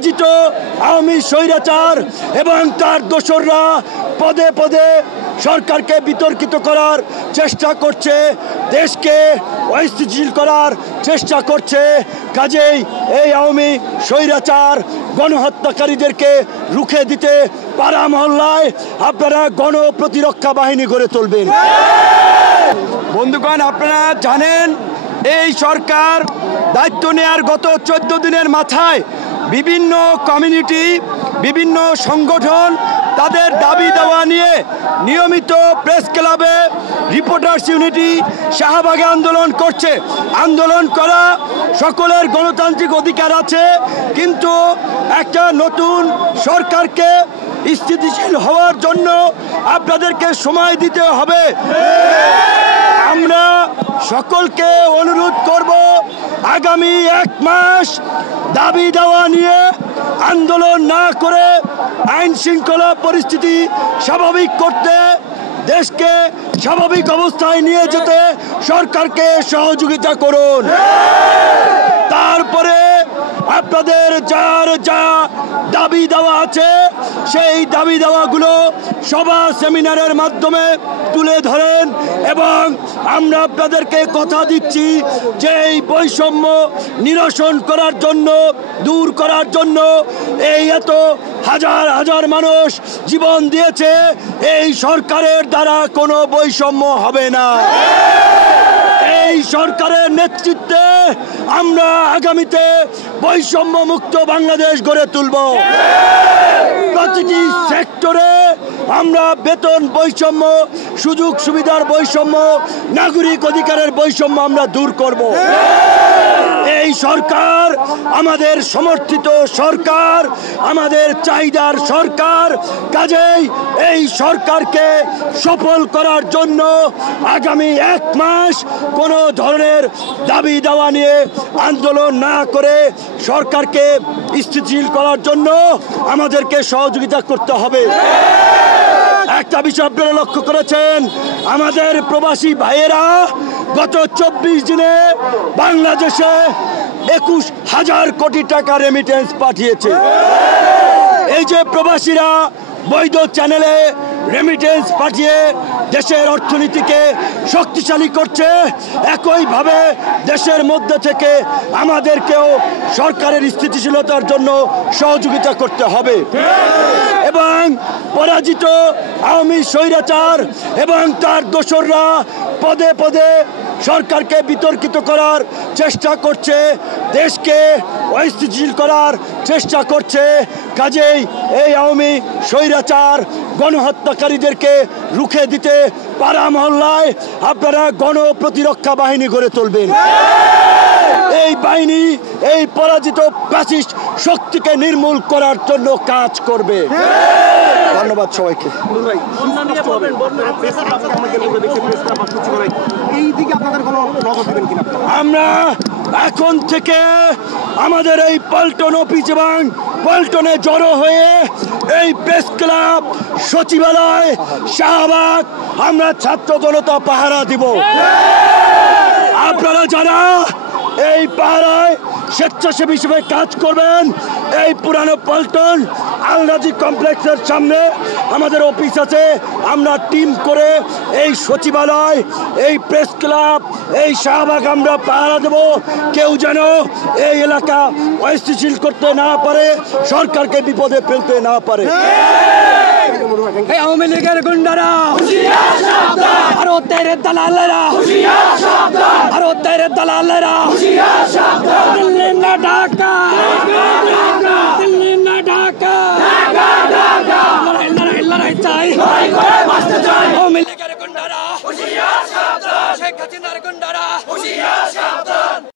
পরাজিত আওয়ামী স্বৈরাচার এবং তার দোসররা পদে পদে সরকারকে বিতর্কিত করার চেষ্টা করছে, দেশকে অস্থিতিশীল করার চেষ্টা করছে। কাজেই এই আওয়ামী স্বৈরাচার গণহত্যাকারীদেরকে রুখে দিতে পাড়া মহল্লায় আপনারা গণপ্রতিরক্ষা বাহিনী গড়ে তুলবেন। বন্ধুগণ, আপনারা জানেন এই সরকার দায়িত্ব নেওয়ার গত 14 দিনের মাথায় বিভিন্ন কমিউনিটি, বিভিন্ন সংগঠন তাদের দাবি দেওয়া নিয়ে নিয়মিত প্রেস ক্লাবে, রিপোর্টার্স ইউনিটি, শাহবাগে আন্দোলন করছে। আন্দোলন করা সকলের গণতান্ত্রিক অধিকার আছে, কিন্তু একটা নতুন সরকারকে স্থিতিশীল হওয়ার জন্য আপনাদেরকে সময় দিতে হবে। আমরা সকলকে অনুরোধ করব, আগামী 1 মাস দাবি দেওয়া নিয়ে আন্দোলন না করে আইন শৃঙ্খলা পরিস্থিতি স্বাভাবিক করতে, দেশকে স্বাভাবিক অবস্থায় নিয়ে যেতে সরকারকে সহযোগিতা করুন। তারপরে আপনাদের যার যা দাবি দেওয়া আছে সেই দাবি দেওয়াগুলো সভা সেমিনারের মাধ্যমে তুলে ধরেন, এবং আমরা আপনাদেরকে কথা দিচ্ছি যে এই বৈষম্য নিরসন করার জন্য, দূর করার জন্য এই এত হাজার হাজার মানুষ জীবন দিয়েছে, এই সরকারের দ্বারা কোনো বৈষম্য হবে না। এই সরকারের নেতৃত্বে আমরা আগামীতে বৈষম্য মুক্ত বাংলাদেশ গড়ে তুলব। প্রতিটি সেক্টরে আমরা বেতন বৈষম্য, সুযোগ সুবিধার বৈষম্য, নাগরিক অধিকারের বৈষম্য আমরা দূর করব। এই সরকার আমাদের সমর্থিত সরকার, আমাদের চাহিদার সরকার। কাজেই এই সরকারকে সফল করার জন্য আগামী 1 মাস কোনো ধরনের দাবি দেওয়া নিয়ে আন্দোলন না করে সরকারকে স্থিতিশীল করার জন্য আমাদেরকে সহযোগিতা করতে হবে। একটা বিষয় আপনারা লক্ষ্য করেছেন, আমাদের প্রবাসী ভাইয়েরা গত 24 দিনে বাংলাদেশে 21,000 কোটি টাকা রেমিটেন্স পাঠিয়েছে। এই যে প্রবাসীরা বৈধ চ্যানেলে রেমিটেন্স পাঠিয়ে দেশের অর্থনীতিকে শক্তিশালী করছে, একইভাবে দেশের মধ্যে থেকে আমাদেরকেও সরকারের স্থিতিশীলতার জন্য সহযোগিতা করতে হবে। এবং পরাজিত আওয়ামী স্বৈরাচার এবং তার দোসররা পদে পদে সরকারকে বিতর্কিত করার চেষ্টা করছে, দেশকে অস্থিতিশীল করার চেষ্টা করছে। কাজেই এই আওয়ামী স্বৈরাচার গণহত্যাকারীদেরকে রুখে দিতে পাড়া মহল্লায় আপনারা গণপ্রতিরক্ষা বাহিনী গড়ে তুলবেন। এই বাহিনী এই পরাজিত ফ্যাসিস্ট শক্তিকে নির্মূল করার জন্য কাজ করবে। ধন্যবাদ সবাইকে। আমরা এখন থেকে আমাদের এই পল্টন অফিস এবং পল্টনে জড়ো হয়ে এই প্রেস ক্লাব, সচিবালয়, শাহবাগ আমরা ছাত্র জনতা পাহারা দিব। আপনারা যারা এই পাহারায় স্বেচ্ছাসেবী হিসেবে কাজ করবেন, এই পুরানো পল্টন আলরাজি কমপ্লেক্সের সামনে আমাদের অফিস আছে, আমরা টিম করে এই সচিবালয়, এই প্রেস ক্লাব, এই শাহবাগ আমরা পাহারা দেব। কেউ যেন এই এলাকা অস্থিতিশীল করতে না পারে, সরকারকে বিপদে ফেলতে না পারে। আওয়ামী লীগের গুন্ডারা, ভারতের দালালেরা, ভারতের দালালেরা, দিল্লি না ঢাকা, দিল্লি না ঢাকা, লড়াই চাই, আওয়ামী লীগের গুন্ডারা, শেখ হাসিনার গুন্ডারা।